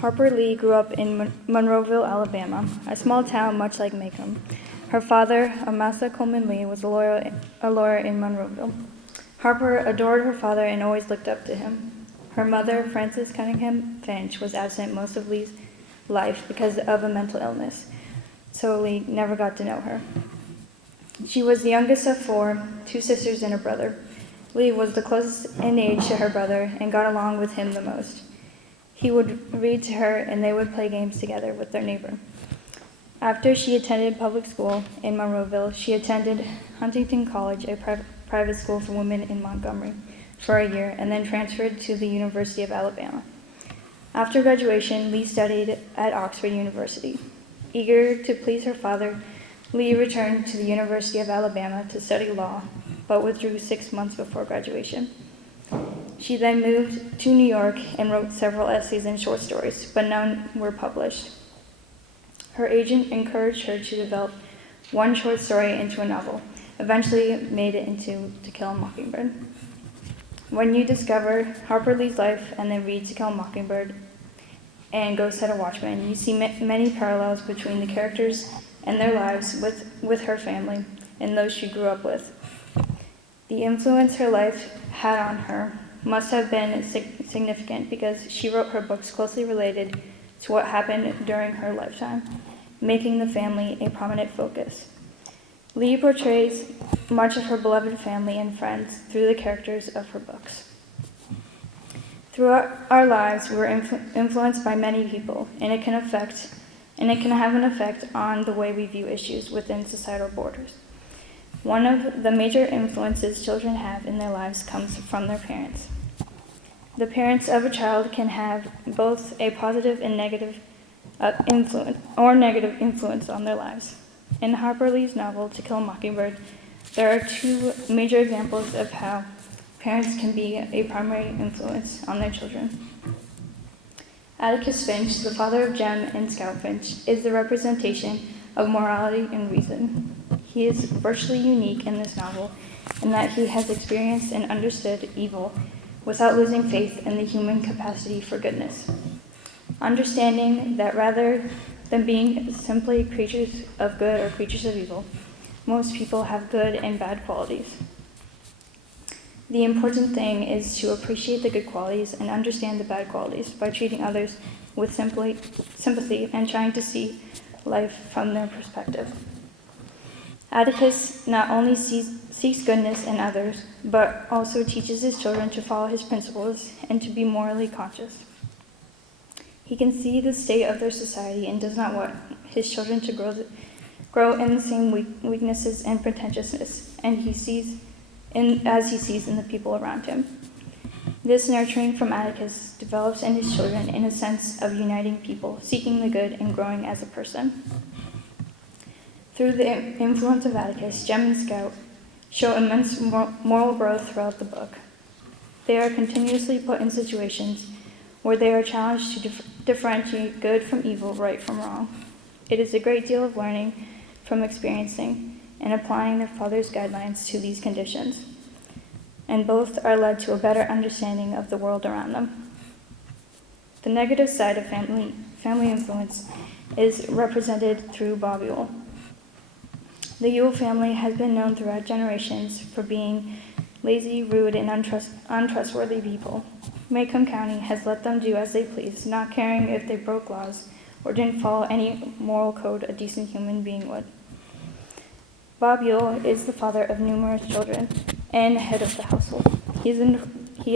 Harper Lee grew up in Monroeville, Alabama, a small town much like Macomb. Her father, Amasa Coleman Lee, was a lawyer in Monroeville. Harper adored her father and always looked up to him. Her mother, Frances Cunningham Finch, was absent most of Lee's life because of a mental illness, so Lee never got to know her. She was the youngest of four, two sisters and a brother. Lee was the closest in age to her brother and got along with him the most. He would read to her and they would play games together with their neighbor. After she attended public school in Monroeville, she attended Huntington College, a private school for women in Montgomery, for a year and then transferred to the University of Alabama. After graduation, Lee studied at Oxford University. Eager to please her father, Lee returned to the University of Alabama to study law, but withdrew 6 months before graduation. She then moved to New York and wrote several essays and short stories, but none were published. Her agent encouraged her to develop one short story into a novel, eventually made it into To Kill a Mockingbird. When you discover Harper Lee's life and then read To Kill a Mockingbird and Go Set a Watchman, you see many parallels between the characters and their lives with her family and those she grew up with. The influence her life had on her must have been significant because she wrote her books closely related to what happened during her lifetime, making the family a prominent focus. Lee portrays much of her beloved family and friends through the characters of her books. Throughout our lives, we're influenced by many people, and it can have an effect on the way we view issues within societal borders. One of the major influences children have in their lives comes from their parents. The parents of a child can have both a positive and negative influence on their lives. In Harper Lee's novel, To Kill a Mockingbird, there are two major examples of how parents can be a primary influence on their children. Atticus Finch, the father of Jem and Scout Finch, is the representation of morality and reason. He is virtually unique in this novel in that he has experienced and understood evil without losing faith in the human capacity for goodness. Understanding that rather than being simply creatures of good or creatures of evil, most people have good and bad qualities. The important thing is to appreciate the good qualities and understand the bad qualities by treating others with sympathy and trying to see life from their perspective. Atticus not only seeks goodness in others, but also teaches his children to follow his principles and to be morally conscious. He can see the state of their society and does not want his children to grow in the same weaknesses and pretentiousness as he sees in the people around him. This nurturing from Atticus develops in his children in a sense of uniting people, seeking the good and growing as a person. Through the influence of Atticus, Jem and Scout show immense moral growth throughout the book. They are continuously put in situations where they are challenged to differentiate good from evil, right from wrong. It is a great deal of learning from experiencing and applying their father's guidelines to these conditions, and both are led to a better understanding of the world around them. The negative side of family influence is represented through Bob Ewell. The Ewell family has been known throughout generations for being lazy, rude, and untrustworthy people. Macomb County has let them do as they please, not caring if they broke laws or didn't follow any moral code a decent human being would. Bob Ewell is the father of numerous children and head of the household. He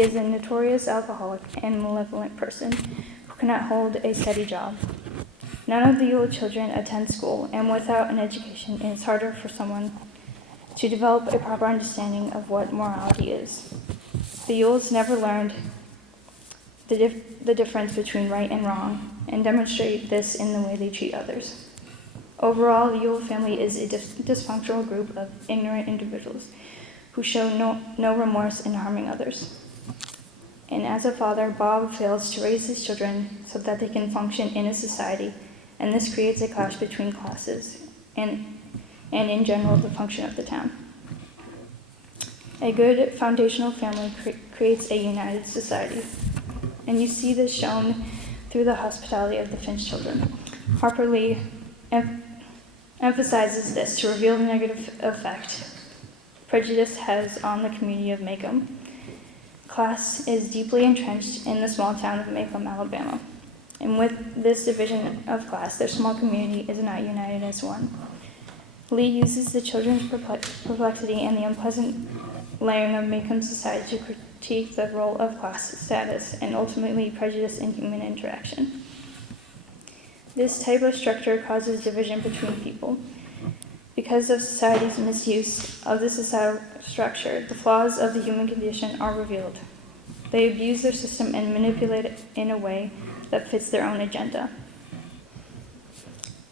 is a notorious alcoholic and malevolent person who cannot hold a steady job. None of the Ewell children attend school, and without an education, it is harder for someone to develop a proper understanding of what morality is. The Ewells never learned the difference between right and wrong, and demonstrate this in the way they treat others. Overall, the Ewell family is a dysfunctional group of ignorant individuals who show no remorse in harming others. And as a father, Bob fails to raise his children so that they can function in a society, and this creates a clash between classes and in general the function of the town. A good foundational family creates a united society. and you see this shown through the hospitality of the Finch children. Harper Lee emphasizes this to reveal the negative effect prejudice has on the community of Macomb. Class is deeply entrenched in the small town of Macomb, Alabama. And with this division of class, their small community is not united as one. Lee uses the children's perplexity and the unpleasant layering of Macomb society to critique the role of class status and ultimately prejudice in human interaction. This type of structure causes division between people. Because of society's misuse of the societal structure, the flaws of the human condition are revealed. They abuse their system and manipulate it in a way that fits their own agenda.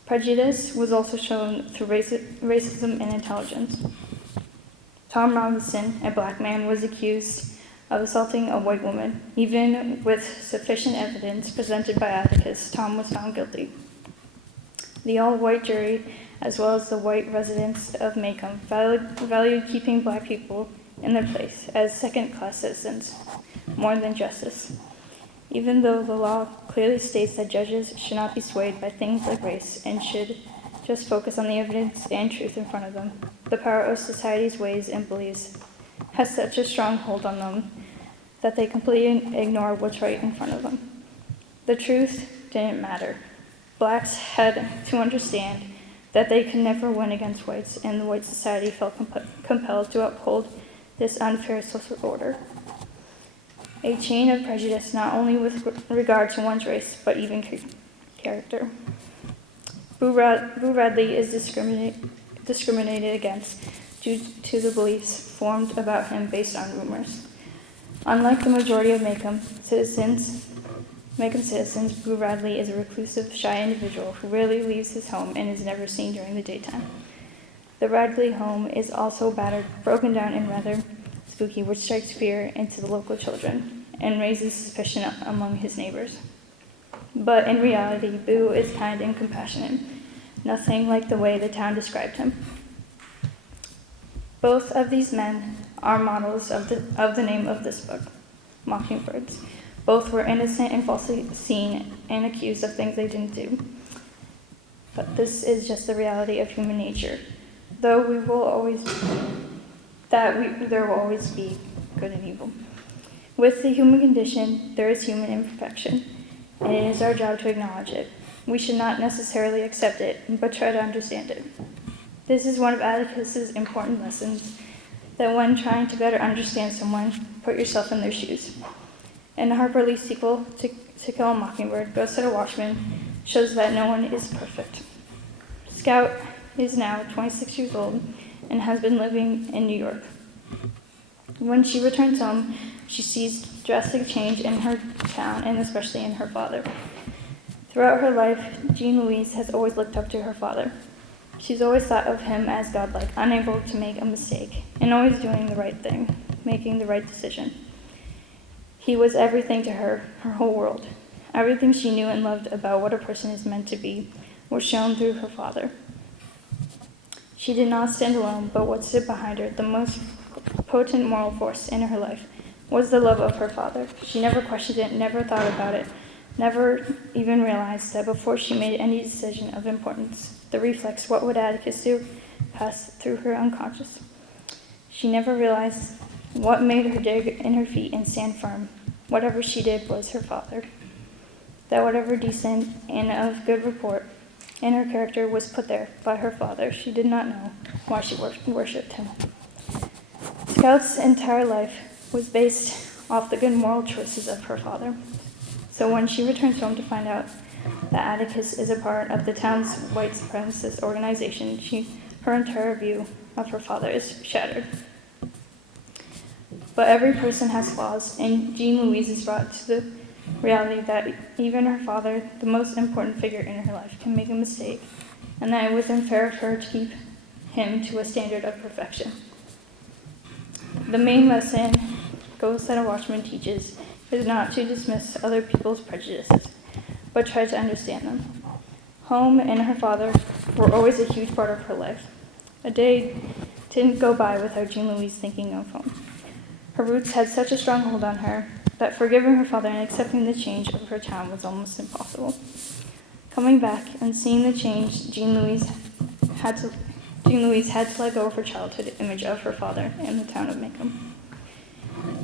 Prejudice was also shown through racism and intelligence. Tom Robinson, a black man, was accused of assaulting a white woman. Even with sufficient evidence presented by Atticus, Tom was found guilty. The all-white jury, as well as the white residents of Macomb, valued keeping black people in their place as second-class citizens more than justice. Even though the law clearly states that judges should not be swayed by things like race and should just focus on the evidence and truth in front of them, the power of society's ways and beliefs has such a strong hold on them that they completely ignore what's right in front of them. The truth didn't matter. Blacks had to understand that they could never win against whites, and the white society felt compelled to uphold this unfair social order. A chain of prejudice not only with regard to one's race, but even character. Boo Radley is discriminated against due to the beliefs formed about him based on rumors. Unlike the majority of Macomb citizens, Boo Radley is a reclusive, shy individual who rarely leaves his home and is never seen during the daytime. The Radley home is also battered, broken down, and rather spooky, which strikes fear into the local children and raises suspicion among his neighbors. But in reality, Boo is kind and compassionate, nothing like the way the town described him. Both of these men are models of the name of this book, Mockingbirds. Both were innocent and falsely seen and accused of things they didn't do. But this is just the reality of human nature. Though there will always be good and evil. With the human condition, there is human imperfection, and it is our job to acknowledge it. We should not necessarily accept it, but try to understand it. This is one of Atticus's important lessons, that when trying to better understand someone, put yourself in their shoes. In the Harper Lee sequel, To Kill a Mockingbird, Go Set a Watchman shows that no one is perfect. Scout is now 26 years old and has been living in New York. When she returns home, she sees drastic change in her town and especially in her father. Throughout her life, Jean Louise has always looked up to her father. She's always thought of him as godlike, unable to make a mistake, and always doing the right thing, making the right decision. He was everything to her, her whole world. Everything she knew and loved about what a person is meant to be was shown through her father. She did not stand alone, but what stood behind her, the most potent moral force in her life, was the love of her father. She never questioned it, never thought about it, never even realized that before she made any decision of importance, the reflex, what would Atticus do, passed through her unconscious. She never realized what made her dig in her feet and stand firm. Whatever she did was her father. That whatever decent and of good report in her character was put there by her father, she did not know why she worshipped him. Scout's entire life was based off the good moral choices of her father. So when she returns home to find out that Atticus is a part of the town's white supremacist organization, her entire view of her father is shattered. But every person has flaws, and Jean Louise is brought to the reality that even her father, the most important figure in her life, can make a mistake, and that it was unfair of her to keep him to a standard of perfection. The main lesson Go Set a Watchman teaches is not to dismiss other people's prejudices, but try to understand them. Home and her father were always a huge part of her life. A day didn't go by without Jean Louise thinking of home. Her roots had such a strong hold on her that forgiving her father and accepting the change of her town was almost impossible. Coming back and seeing the change, Jean Louise had to let go of her childhood image of her father in the town of Macomb.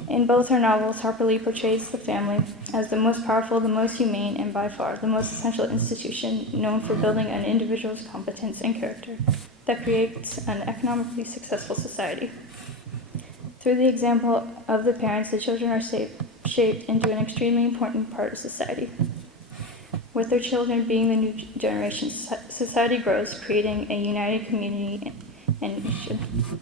In both her novels, Harper Lee portrays the family as the most powerful, the most humane, and by far the most essential institution known for building an individual's competence and character that creates an economically successful society. Through the example of the parents, the children are shaped into an extremely important part of society. With their children being the new generation, society grows, creating a united community and nation.